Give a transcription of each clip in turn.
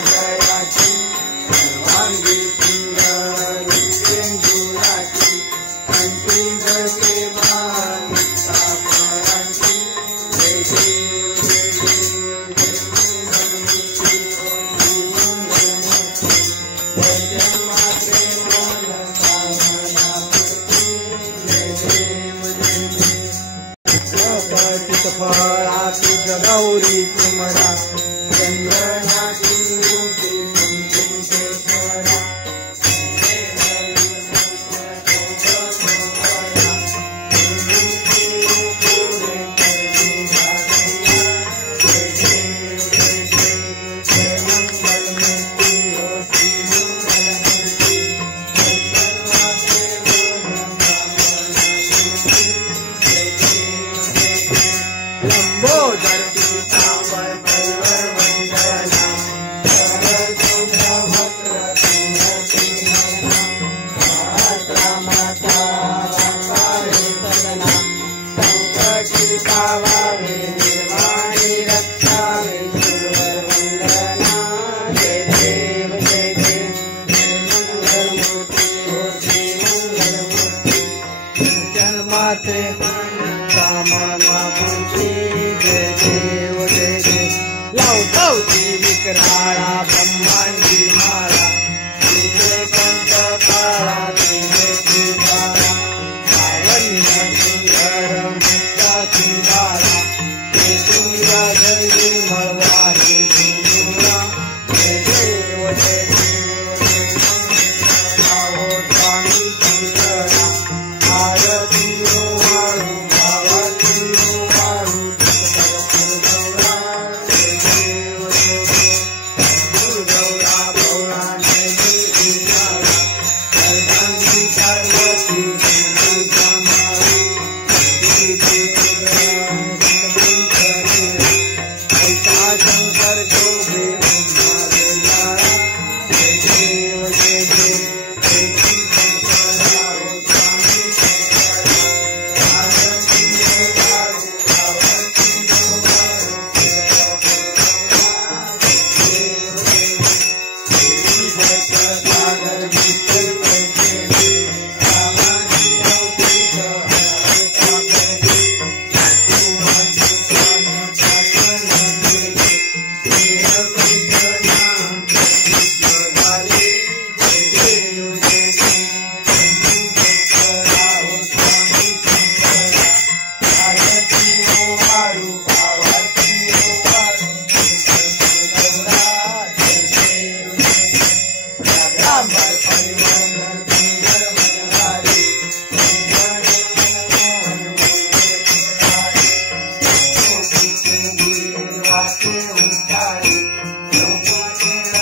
जयाची सर्वांगी सुंदर रूपेंदुराची कंठी जगे माता परांची जय देव जय देव जय मंगलमूर्ती श्री मंगलमूर्ती जय जय माते मोल कामना पूर्ती जय देव जय देव पतित फळा तुझ गौरी कुमरा चंद्रनाथी मूर्ती कुंकुमेश्वरा लंबोदर पीतांबर परिवर वंदना सरस्वती भद्र सुंदरी नयना सहस्र माता रक्षावे सदना संकटी कावावे निर्वाणी रक्षावे सुरवर वंदना जय देव जय देव जय मंगलमूर्ती हो श्री मंगलमूर्ती जन माते कामना पूर्ती जय देव जय देव लावतावती विकराळा ब्रह्मांडी माळा तुझे कंठ काळा त्रिनेत्री बाळा लावण्य सुंदर मुक्ताची बाळा ते तुला धरली मळवारी सिंधुरा जय देव जय देव जय मंगला हो स्वामी शंकरा आरती हो वाळू भावाची हो वाळू गुरुगौरा जय देव जय देव गुरुगौरा भोळा जय गिरिधारा अर्धांगी पार्वती सिंधूचा माळी ऐसा शंकर शोभे उन्हाळेला जय देव जय देव जय शंकरा हो स्वामी शंकरा आरती हो वाळू भावाची हो वाळू गुरुगौरा जय देव जय देव सागर मित्र पैसे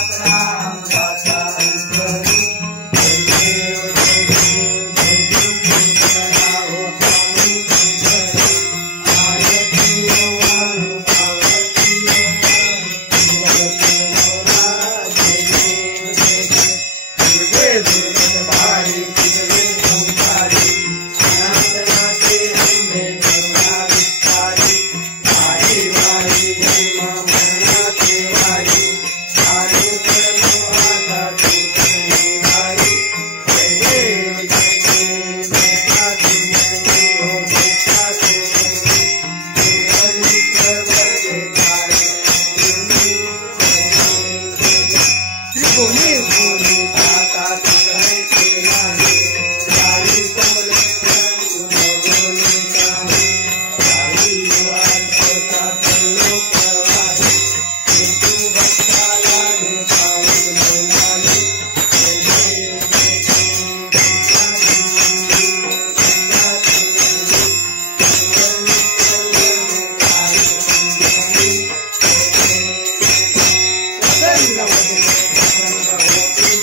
रामाची अवतीत हरता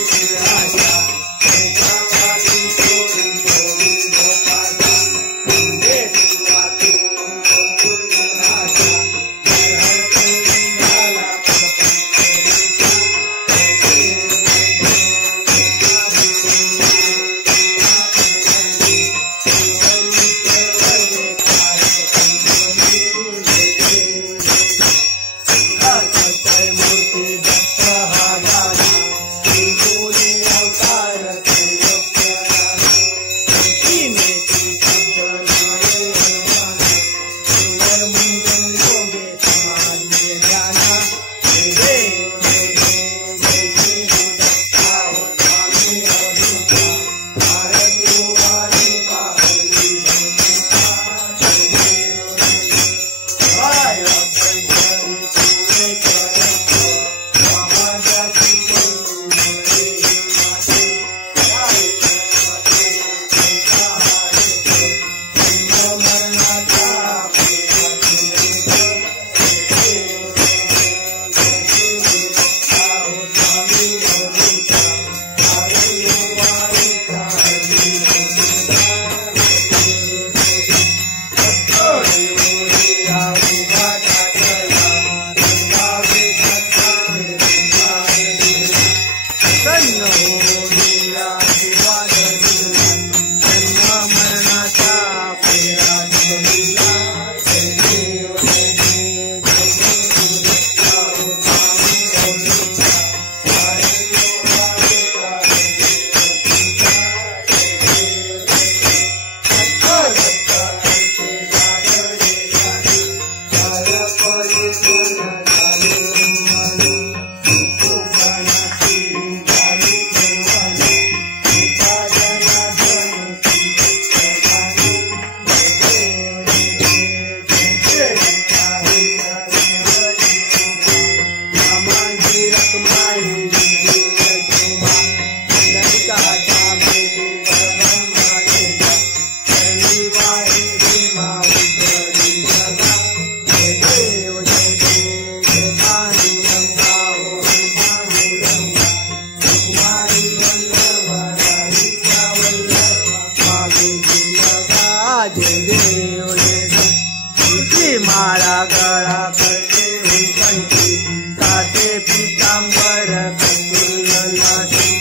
पीतांबर कंदुललासी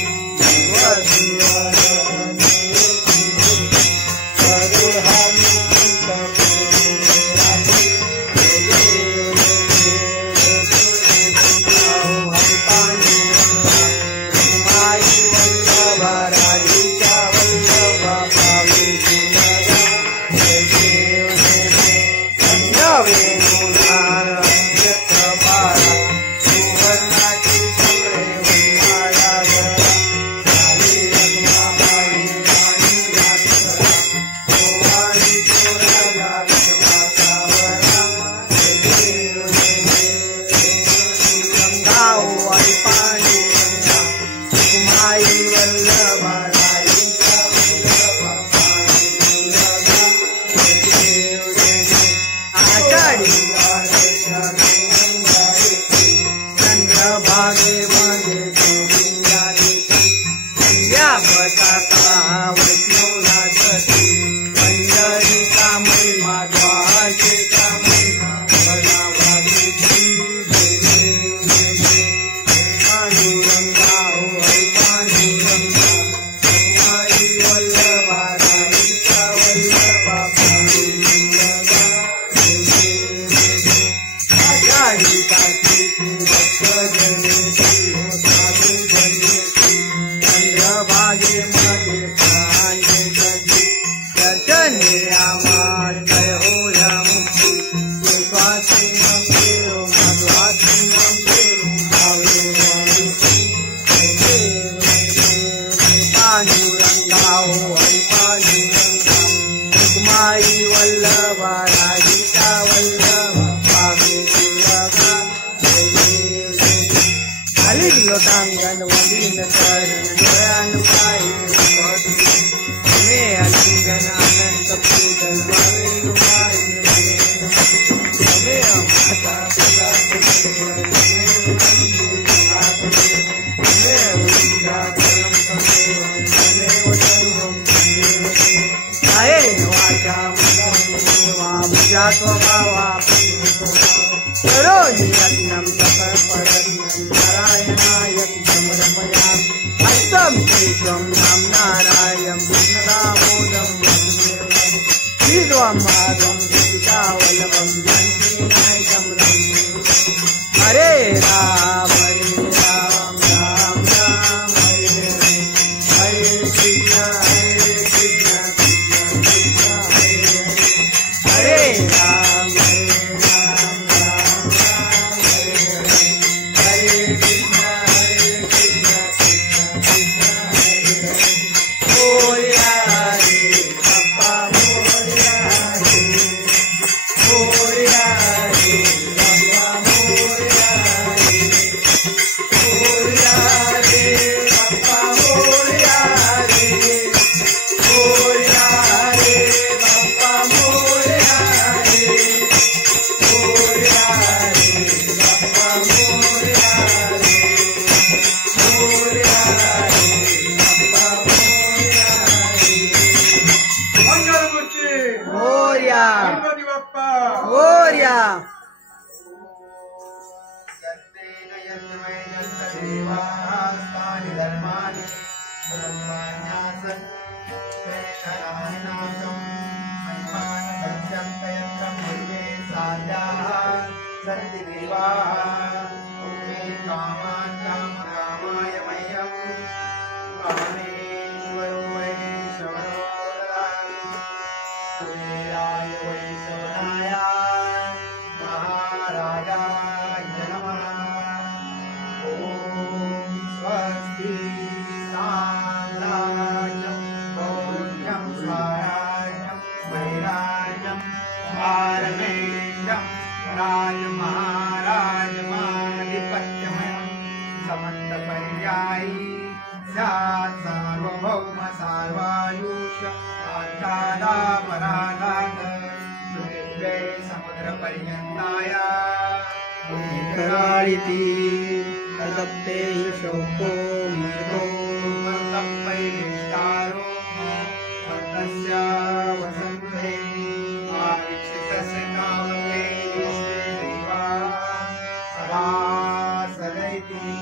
प्रचोदयाति।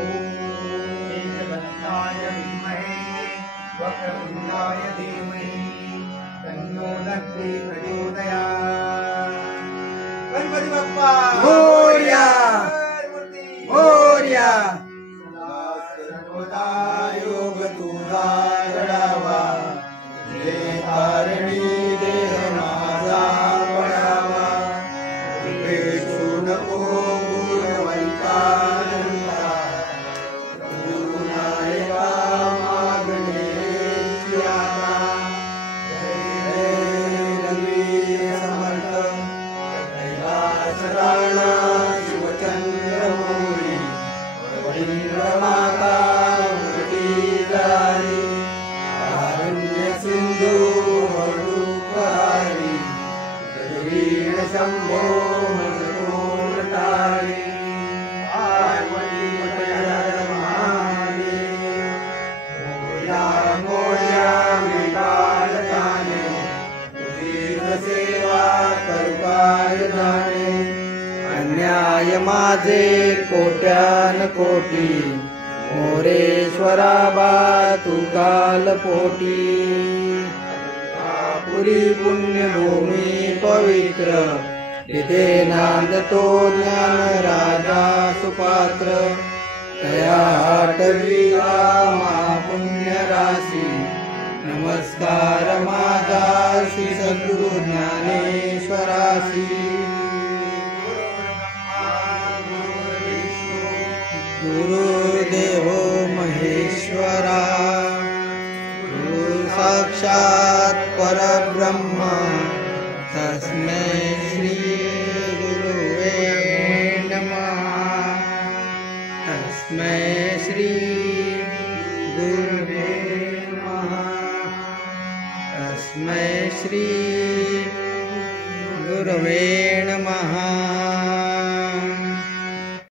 ॐ एकदन्ताय विद्महे वक्रतुण्डाय धीमहि तन्नो लक्ष्मी प्रचोदयात्। गणपती बाप्पा मोरया मोरया सर्वदा योग तुझा घडावा जे कारणी देह माझा पडावा भेटू नको गुणवंतानंता गुरुनायका मागणे शिवाला जय रघुवीर समर्थ कैलास राणा शिवचंद्रमौली माता मुरलीधारी आरण्य सिंधू हडुपहारी जयवीर शंभो मनकोटारी पार्वती महादेव मोरया मोरया विठाल जाणे तुझीच सेवा करुपाय जाणे अन्याय माझे कोट्यान कोटी मोरेश्वरा बा तू काल पोटी पुरी पुण्यभूमी पवित्र तिथे नांदतो ज्ञान राजा सुपात्र तया आठवीला महापुण्य राशी नमस्कार माझा श्री सद्गुरु ज्ञानेश्वरासी गुरुदेवो महेश्वरा गुरु साक्षात् परब्रह्म तस्मै श्री गुरुवे नमः तस्मै श्री गुरुवे नमः तस्मै श्री गुरुवे नमः।